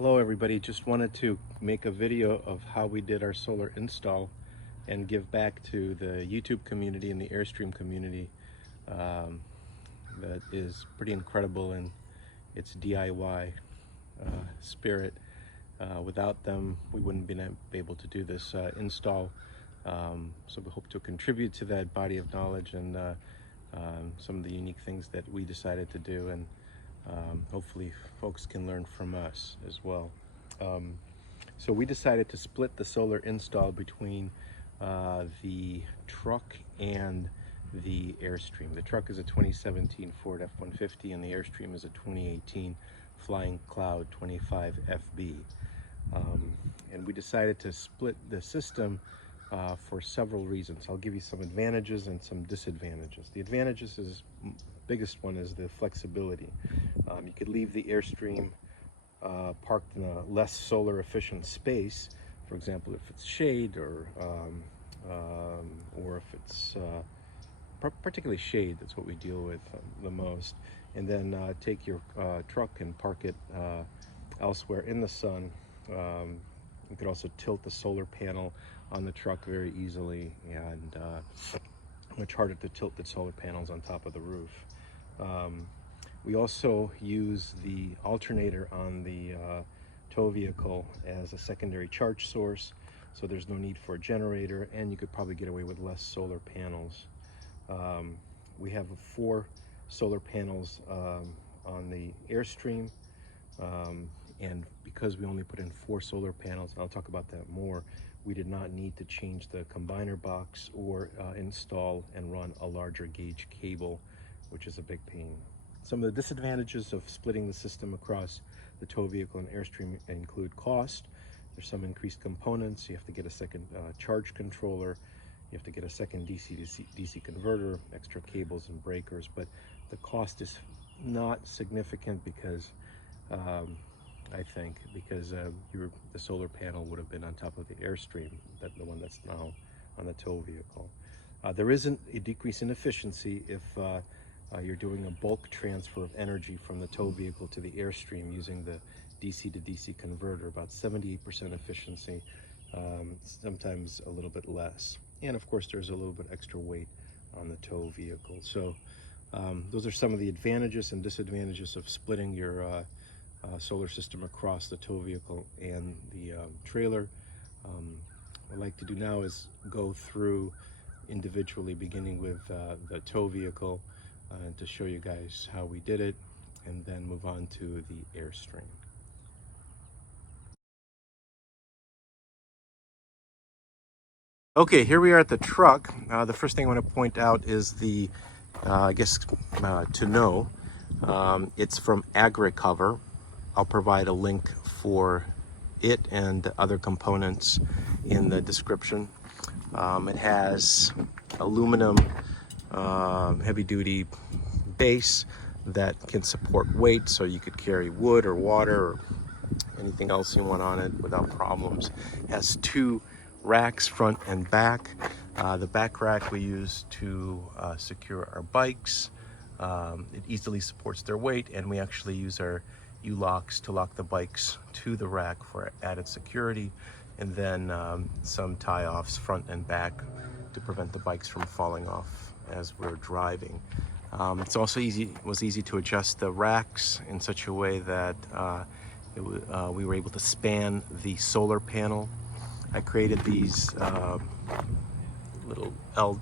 Hello everybody, just wanted to make a video of how we did our solar install and give back to the YouTube community and the Airstream community that is pretty incredible in its DIY spirit. Without them, we wouldn't be able to do this install. So we hope to contribute to that body of knowledge and some of the unique things that we decided to do, and hopefully folks can learn from us as well. So we decided to split the solar install between the truck and the Airstream. The truck is a 2017 Ford F-150 and the Airstream is a 2018 Flying Cloud 25 FB. And we decided to split the system for several reasons. I'll give you some advantages and some disadvantages. The advantages is, biggest one is the flexibility. You could leave the Airstream parked in a less solar efficient space, for example if it's shade or if it's particularly shade. That's what we deal with the most. And then take your truck and park it elsewhere in the sun. You could also tilt the solar panel on the truck very easily, and much harder to tilt the solar panels on top of the roof. We also use the alternator on the tow vehicle as a secondary charge source, so there's no need for a generator, and you could probably get away with less solar panels. We have 4 solar panels on the Airstream, and because we only put in 4 solar panels, and I'll talk about that more, we did not need to change the combiner box or install and run a larger gauge cable, which is a big pain. Some of the disadvantages of splitting the system across the tow vehicle and Airstream include cost. There's some increased components. You have to get a second charge controller. You have to get a second DC to DC converter, extra cables and breakers, but the cost is not significant because I think because the solar panel would have been on top of the Airstream, the one that's now on the tow vehicle. There isn't a decrease in efficiency if you're doing a bulk transfer of energy from the tow vehicle to the Airstream using the DC to DC converter, about 78% efficiency, sometimes a little bit less. And of course there's a little bit extra weight on the tow vehicle. So those are some of the advantages and disadvantages of splitting your solar system across the tow vehicle and the trailer. What I'd like to do now is go through individually, beginning with the tow vehicle, to show you guys how we did it, and then move on to the Airstream. Okay, here we are at the truck. The first thing I want to point out is the, to know, it's from AgriCover. I'll provide a link for it and other components in the description. It has aluminum heavy-duty base that can support weight, so you could carry wood or water or anything else you want on it without problems. It has 2 racks, front and back. The back rack we use to secure our bikes. It easily supports their weight, and we actually use our U-locks to lock the bikes to the rack for added security, and then some tie-offs front and back to prevent the bikes from falling off as we're driving. It's also was easy to adjust the racks in such a way that we were able to span the solar panel. I created these little L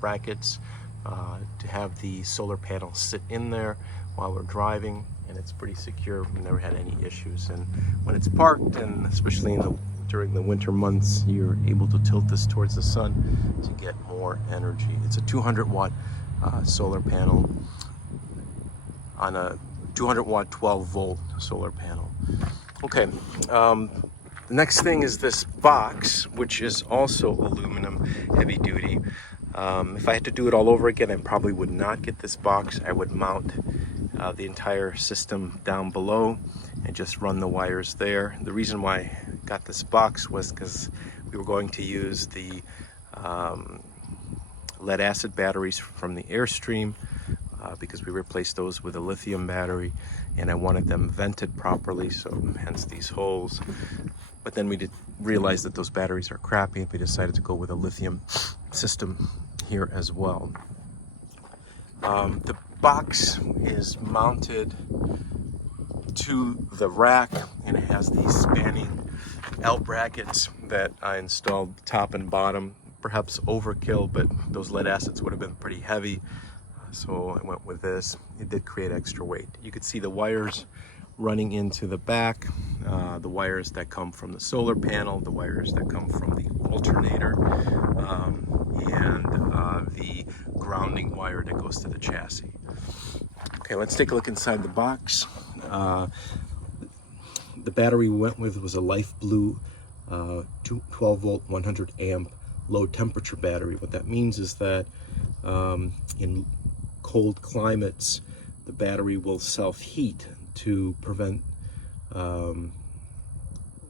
brackets to have the solar panel sit in there while we're driving, and it's pretty secure. We never had any issues. And when it's parked, and especially during the winter months, you're able to tilt this towards the sun to get more energy. It's a 200-watt solar panel on a 200-watt 12-volt solar panel. Okay, the next thing is this box, which is also aluminum heavy-duty. If I had to do it all over again, I probably would not get this box. I would mount the entire system down below and just run the wires there. The reason why I got this box was because we were going to use the lead acid batteries from the Airstream because we replaced those with a lithium battery, and I wanted them vented properly, so hence these holes. But then we did realize that those batteries are crappy, and we decided to go with a lithium system here as well. The box is mounted to the rack, and it has these spanning L brackets that I installed top and bottom. Perhaps overkill, but those lead acids would have been pretty heavy, so I went with this. It did create extra weight. You could see the wires running into the back, the wires that come from the solar panel, the wires that come from the alternator, and the grounding wire that goes to the chassis. Okay, let's take a look inside the box. The battery we went with was a light blue 12 volt 100 amp low temperature battery. What that means is that in cold climates the battery will self-heat to prevent a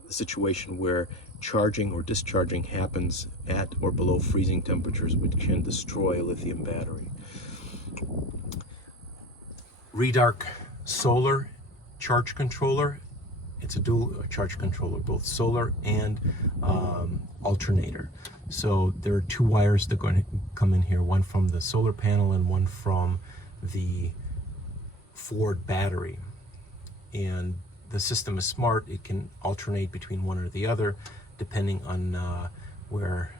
situation where charging or discharging happens at or below freezing temperatures, which can destroy a lithium battery. Redarc solar charge controller. It's a dual charge controller, both solar and alternator. So there are two wires that are going to come in here, one from the solar panel and one from the Ford battery. And the system is smart. It can alternate between one or the other depending on where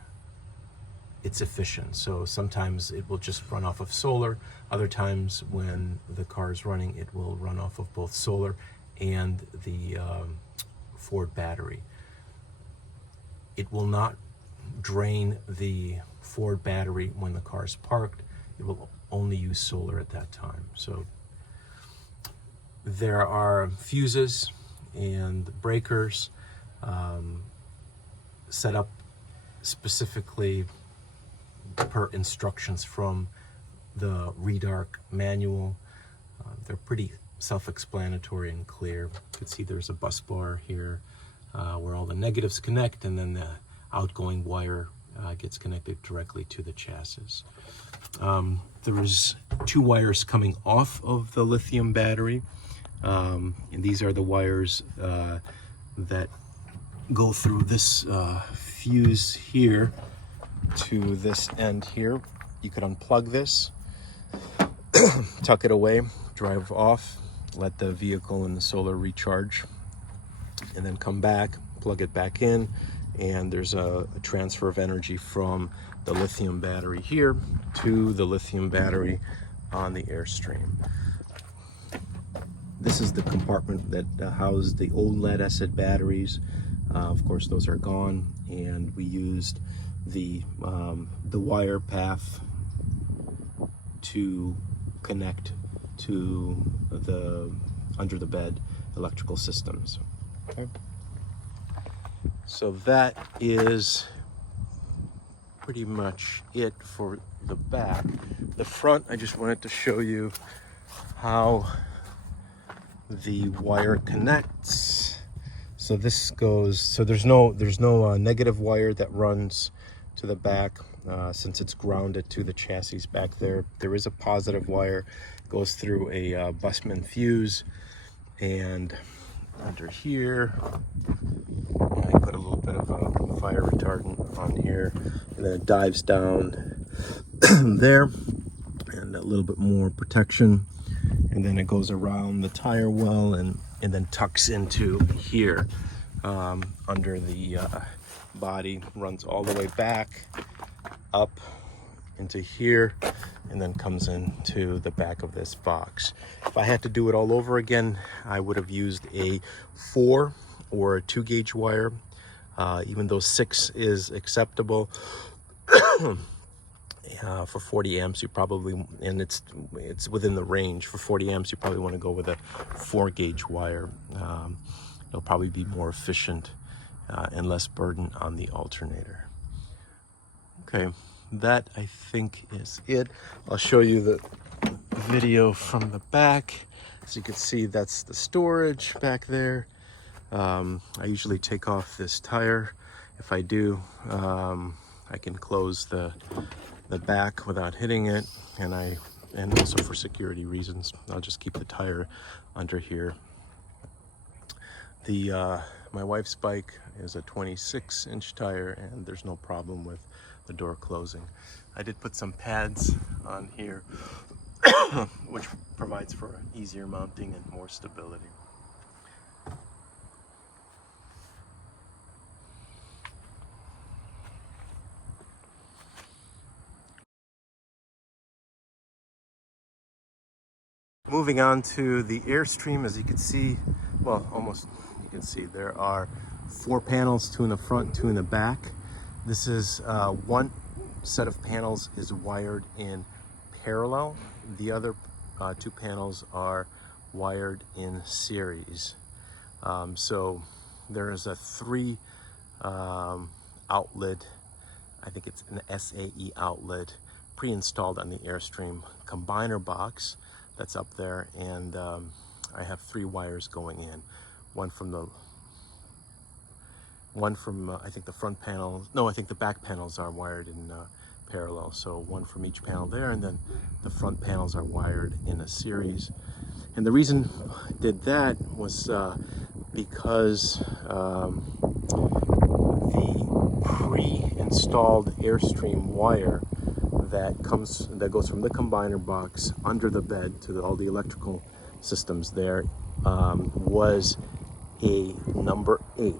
it's efficient. So sometimes it will just run off of solar. Other times when the car is running, it will run off of both solar and the Ford battery. It will not drain the Ford battery when the car is parked. It will only use solar at that time. So there are fuses and breakers set up specifically per instructions from the Redarc manual. They're pretty self-explanatory and clear. You can see there's a bus bar here where all the negatives connect, and then the outgoing wire gets connected directly to the chassis. There is two wires coming off of the lithium battery, and these are the wires that go through this fuse here to this end here. You could unplug this, tuck it away, drive off, let the vehicle and the solar recharge, and then come back, plug it back in, and there's a transfer of energy from the lithium battery here to the lithium battery on the Airstream. This is the compartment that housed the old lead acid batteries. Of course, those are gone, and we used the wire path to connect to the under the bed electrical systems. Okay. So that is pretty much it for the back. The front, I just wanted to show you how the wire connects. So this goes, so there's no negative wire that runs to the back since it's grounded to the chassis back there. There is a positive wire, goes through a busman fuse, and under here I put a little bit of a fire retardant on here, and then it dives down there, and a little bit more protection, and then it goes around the tire well and then tucks into here under the body, runs all the way back up into here, and then comes into the back of this box. If I had to do it all over again, I would have used a 4 or a 2 gauge wire, even though 6 is acceptable. For 40 amps you probably, and it's within the range, for 40 amps you probably want to go with a 4 gauge wire. It'll probably be more efficient and less burden on the alternator. Okay, that I think is it. I'll show you the video from the back. As you can see, that's the storage back there. I usually take off this tire. If I do, I can close the back without hitting it, and I and also for security reasons. I'll just keep the tire under here. My wife's bike is a 26-inch tire, and there's no problem with the door closing. I did put some pads on here, which provides for easier mounting and more stability. Moving on to the Airstream, as you can see, well, almost you can see, there are 4 panels, 2 in the front, 2 in the back. This is one set of panels is wired in parallel. The other 2 panels are wired in series. So there is a 3 outlet, I think it's an SAE outlet, pre-installed on the Airstream combiner box that's up there, and I have 3 wires going in. One from I think the front panel, no, I think the back panels are wired in parallel. So one from each panel there, and then the front panels are wired in a series. And the reason I did that was because the pre-installed Airstream wire that goes from the combiner box under the bed to all the electrical systems there was a number 8.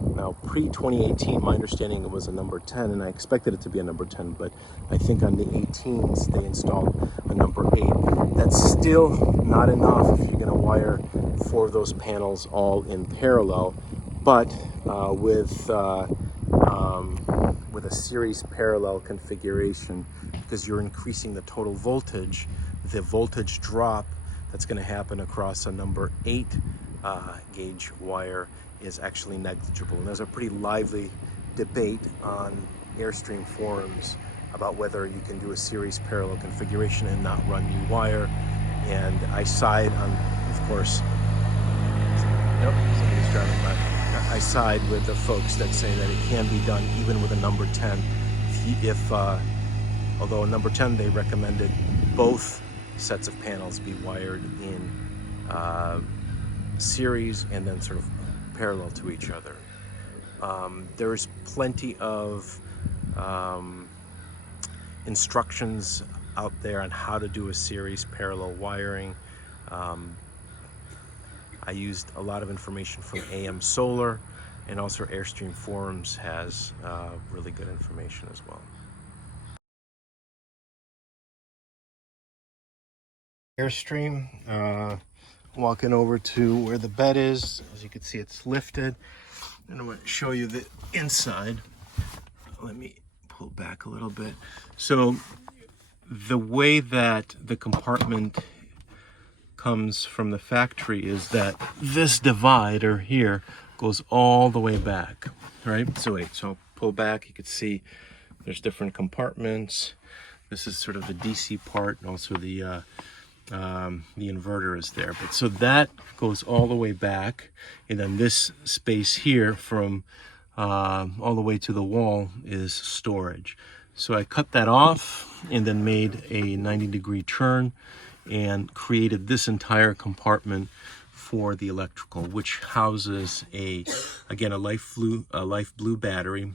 Now, pre-2018, my understanding it was a number 10, and I expected it to be a number 10, but I think on the 18s they installed a number 8. That's still not enough if you're going to wire 4 of those panels all in parallel, but with a series parallel configuration, because you're increasing the total voltage, the voltage drop that's going to happen across a number 8 gauge wire is actually negligible. And there's a pretty lively debate on Airstream forums about whether you can do a series parallel configuration and not run new wire. And I side on, of course, yep, somebody's driving by. I side with the folks that say that it can be done even with a number 10. Although a number 10, they recommended both sets of panels be wired in series and then sort of parallel to each other. There's plenty of instructions out there on how to do a series parallel wiring. I used a lot of information from AM Solar, and also Airstream Forums has really good information as well. Airstream, walking over to where the bed is. As you can see, it's lifted. And I'm going to show you the inside. Let me pull back a little bit. So the way that the compartment comes from the factory is that this divider here goes all the way back, right? So I'll pull back. You can see there's different compartments. This is sort of the DC part, and also the inverter is there. But so that goes all the way back, and then this space here from all the way to the wall is storage. So I cut that off and then made a 90-degree turn and created this entire compartment for the electrical, which houses a life blue battery,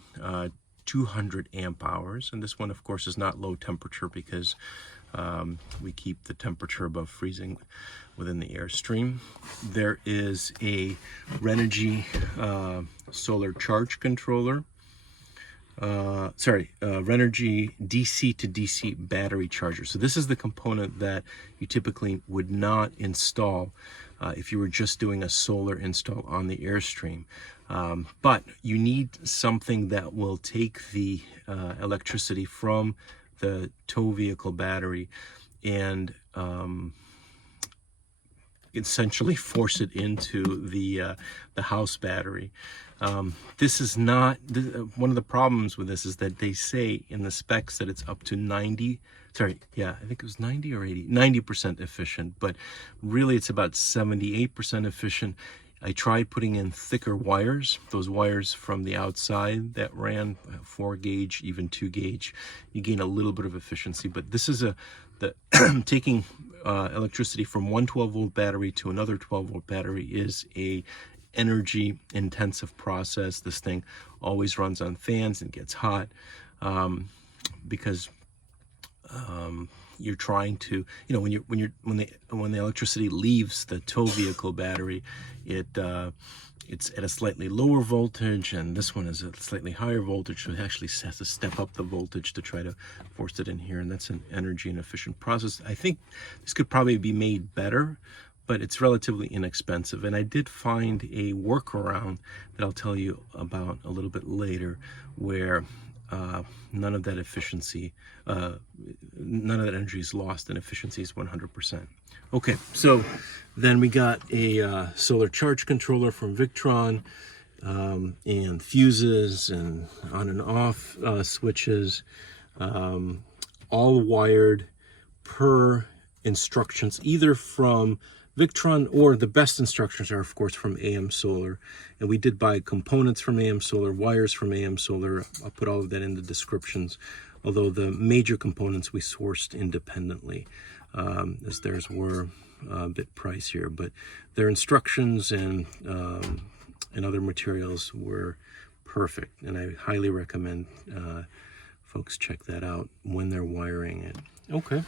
200 amp hours. And this one, of course, is not low temperature because we keep the temperature above freezing within the Airstream. There is a Renogy solar charge controller. Renogy DC to DC battery charger. So this is the component that you typically would not install if you were just doing a solar install on the Airstream. But you need something that will take the electricity from the tow vehicle battery and essentially force it into the house battery. This is not, one of the problems with this is that they say in the specs that it's up to 90% efficient, but really it's about 78% efficient. I tried putting in thicker wires, those wires from the outside that ran 4 gauge, even 2 gauge. You gain a little bit of efficiency, but this is the the taking electricity from one 12-volt battery to another 12-volt battery is a energy intensive process. This thing always runs on fans and gets hot because you're trying to, you know, when the electricity leaves the tow vehicle battery, it's at a slightly lower voltage, and this one is a slightly higher voltage, so it actually has to step up the voltage to try to force it in here, and that's an energy inefficient process. I think this could probably be made better, but it's relatively inexpensive, and I did find a workaround that I'll tell you about a little bit later, where none of that efficiency, none of that energy is lost, and efficiency is 100%. Okay, so then we got a solar charge controller from Victron, and fuses and on and off switches, all wired per instructions, either from Victron, or the best instructions are, of course, from AM Solar. And we did buy components from AM Solar, wires from AM Solar. I'll put all of that in the descriptions, although the major components we sourced independently, as theirs were a bit pricier. But their instructions and other materials were perfect, and I highly recommend folks check that out when they're wiring it. Okay.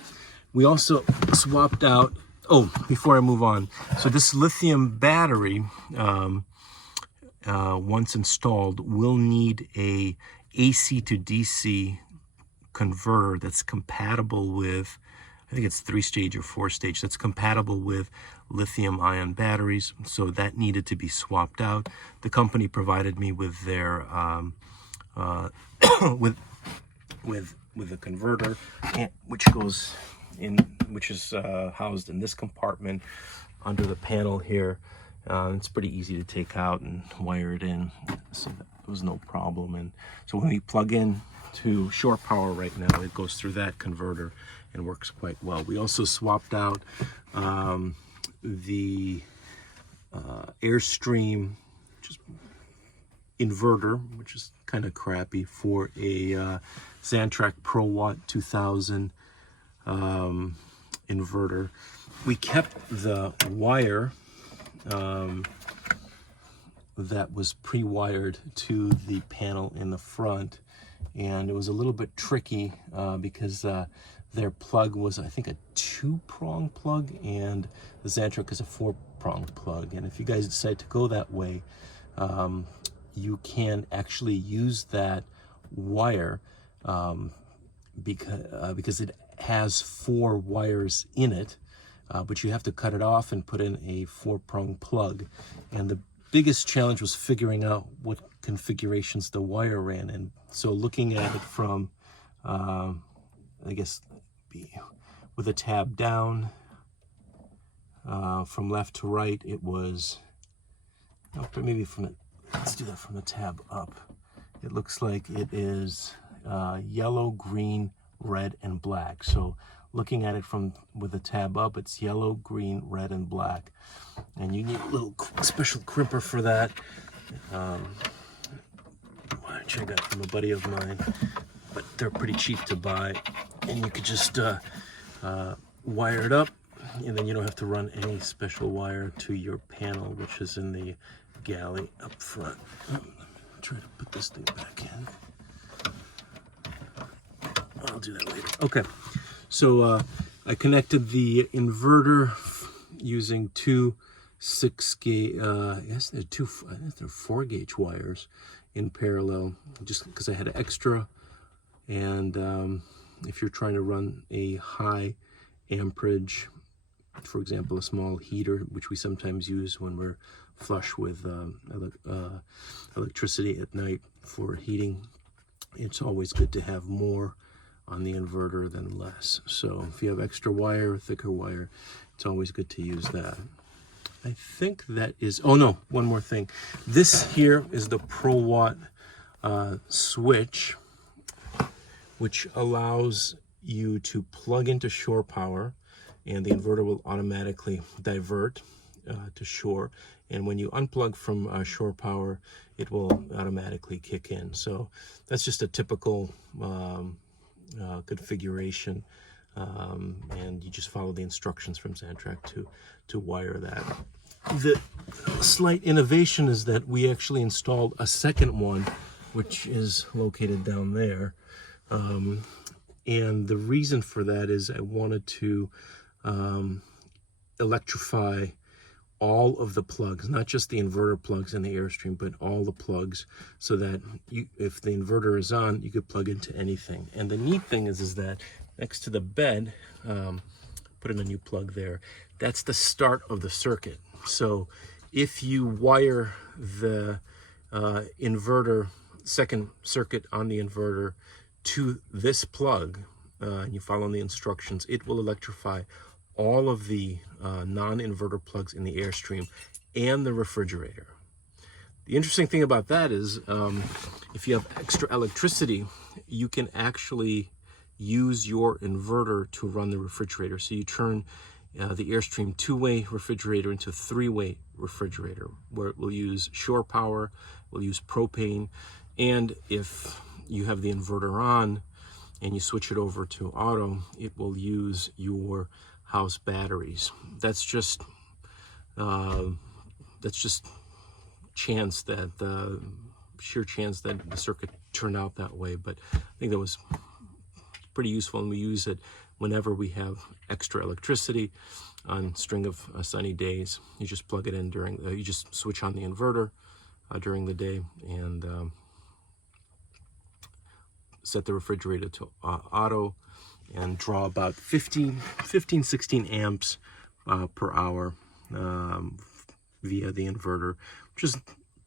We also swapped out, oh, before I move on, so this lithium battery, once installed, will need a AC to DC converter that's compatible with, I think it's 3-stage or 4-stage, that's compatible with lithium ion batteries, so that needed to be swapped out. The company provided me with their with a converter, which goes in, which is housed in this compartment under the panel here. It's pretty easy to take out and wire it in, so that was no problem. And so when we plug in to shore power right now, it goes through that converter and works quite well. We also swapped out the Airstream just inverter, which is kind of crappy, for a Xantrak ProWatt 2000 inverter. We kept the wire that was pre-wired to the panel in the front, and it was a little bit tricky because their plug was, I think, a 2-prong plug, and the Xantrak is a 4-prong plug. And if you guys decide to go that way, you can actually use that wire because it has 4 wires in it, but you have to cut it off and put in a 4-prong plug. And the biggest challenge was figuring out what configurations the wire ran in. So looking at it from, I guess, with a tab down, from left to right, it was, maybe from it, let's do that from the tab up. It looks like it is yellow, green, red, and black. So looking at it from with the tab up, it's yellow, green, red, and black. And you need a little special crimper for that, which I got from a buddy of mine, but they're pretty cheap to buy. And you could just wire it up, and then you don't have to run any special wire to your panel, which is in the galley up front. Try to put this thing back in. I'll do that later. Okay, so I connected the inverter using 2 6-gauge, I guess they're 4-gauge wires in parallel, just because I had extra. And if you're trying to run a high amperage, for example, a small heater, which we sometimes use when we're flush with electricity at night for heating, it's always good to have more on the inverter than less. So if you have extra wire, thicker wire, it's always good to use that. I think that is, oh no, one more thing. This here is the ProWatt switch, which allows you to plug into shore power, and the inverter will automatically divert to shore. And when you unplug from shore power, it will automatically kick in. So that's just a typical configuration and you just follow the instructions from Xantrak to wire that. The slight innovation is that we actually installed a second one, which is located down there. And the reason for that is I wanted to electrify all of the plugs, not just the inverter plugs in the Airstream, but all the plugs, so that if the inverter is on, you could plug into anything. And the neat thing is that next to the bed, put in a new plug there, that's the start of the circuit. So if you wire the inverter, second circuit on the inverter to this plug, and you follow the instructions, it will electrify all of the non-inverter plugs in the Airstream and the refrigerator. The interesting thing about that is if you have extra electricity, you can actually use your inverter to run the refrigerator. So you turn the Airstream two-way refrigerator into a three-way refrigerator, where it will use shore power, will use propane, and if you have the inverter on and you switch it over to auto, it will use your house batteries. That's just chance that sheer chance that the circuit turned out that way. But I think that was pretty useful, and we use it whenever we have extra electricity on string of sunny days. You just plug it in during you just switch on the inverter during the day and set the refrigerator to auto, and draw about 16 amps per hour via the inverter, which is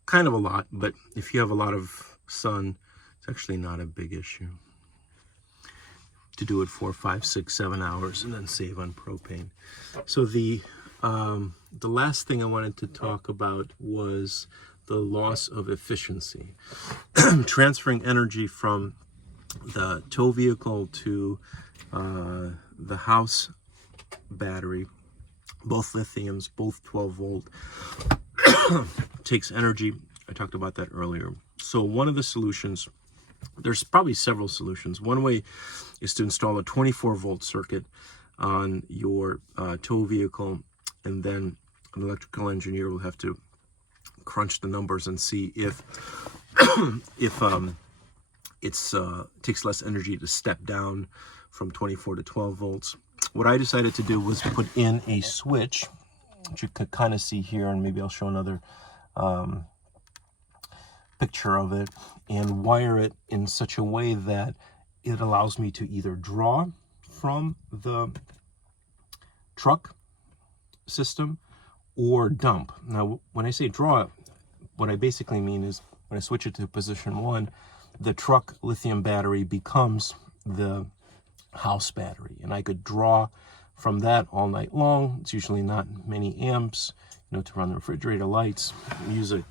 kind of a lot, but if you have a lot of sun, it's actually not a big issue to do it for 5, 6, 7 hours and then save on propane. So the last thing I wanted to talk about was the loss of efficiency. Transferring energy from the tow vehicle to the house battery, both lithiums, both 12 volt, takes energy. I talked about that earlier. So one of the solutions, there's probably several solutions. One way is to install a 24 volt circuit on your tow vehicle, and then an electrical engineer will have to crunch the numbers and see if it takes less energy to step down from 24 to 12 volts. What I decided to do was put in a switch, which you could kind of see here, and maybe I'll show another picture of it, and wire it in such a way that it allows me to either draw from the truck system or dump. Now, when I say draw, what I basically mean is when I switch it to position 1, the truck lithium battery becomes the house battery, and I could draw from that all night long. It's usually not many amps, to run the refrigerator lights, use it.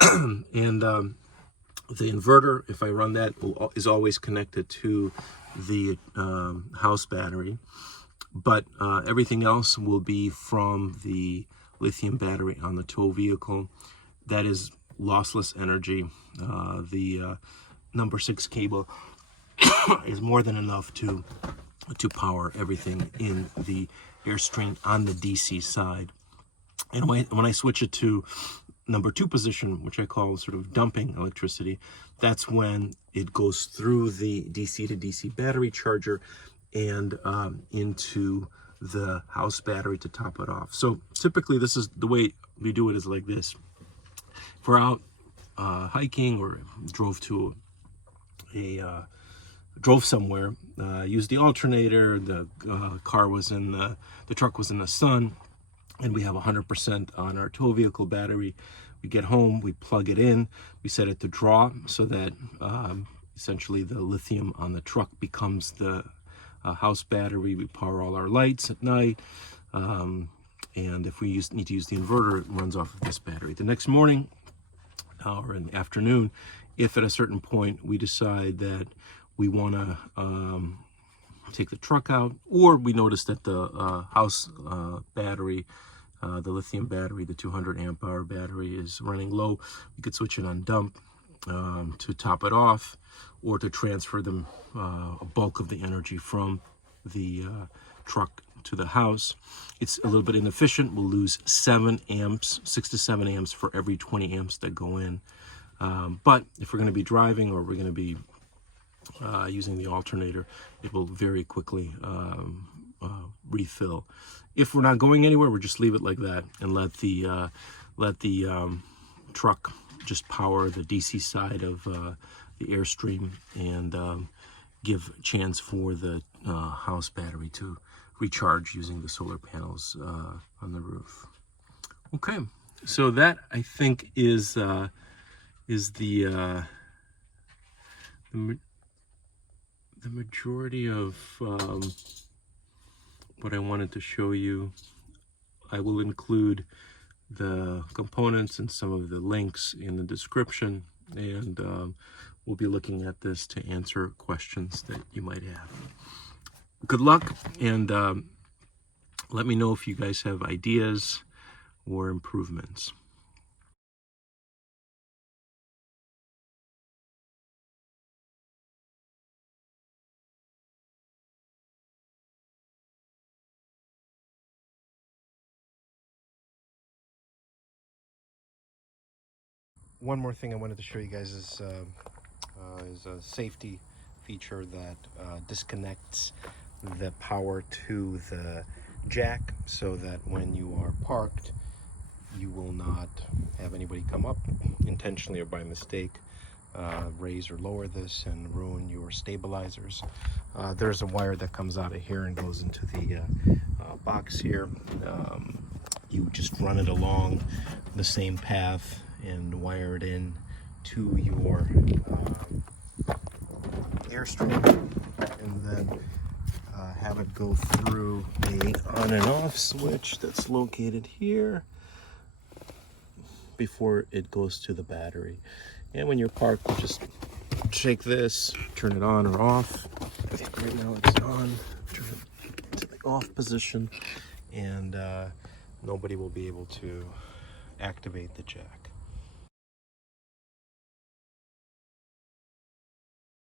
And the inverter, if I run that, is always connected to the house battery, but everything else will be from the lithium battery on the tow vehicle. That is lossless energy. The number 6 cable is more than enough to power everything in the Airstream on the DC side. And when I switch it to number 2 position, which I call sort of dumping electricity, that's when it goes through the DC to DC battery charger and into the house battery to top it off. So typically this is the way we do it, is like this. If we're out hiking or drove somewhere, used the alternator, the truck was in the sun, and we have 100% on our tow vehicle battery. We get home, we plug it in, we set it to draw so that essentially the lithium on the truck becomes the house battery. We power all our lights at night, and if we need to use the inverter, it runs off of this battery. The next morning or in the afternoon, if at a certain point we decide that we want to take the truck out, or we notice that the house battery, the lithium battery, the 200 amp hour battery is running low, we could switch it on dump to top it off, or to transfer them a bulk of the energy from the truck to the house. It's a little bit inefficient. We'll lose 7 amps, 6 to 7 amps for every 20 amps that go in. But if we're going to be driving, or we're going to be using the alternator, it will very quickly refill. If we're not going anywhere, we'll just leave it like that and let the truck just power the DC side of the Airstream, and give a chance for the house battery to recharge using the solar panels on the roof. Okay, so that, I think, is the majority of what I wanted to show you. I will include the components and some of the links in the description, and we'll be looking at this to answer questions that you might have. Good luck, and let me know if you guys have ideas or improvements. One more thing I wanted to show you guys is a safety feature that disconnects the power to the jack, so that when you are parked, you will not have anybody come up intentionally or by mistake, raise or lower this and ruin your stabilizers. There's a wire that comes out of here and goes into the box here. You just run it along the same path and wire it in to your Airstream, and then have it go through a on and off switch that's located here before it goes to the battery. And when you're parked, you just shake this, turn it on or off. Right now it's on. Turn it to the off position, and nobody will be able to activate the jack.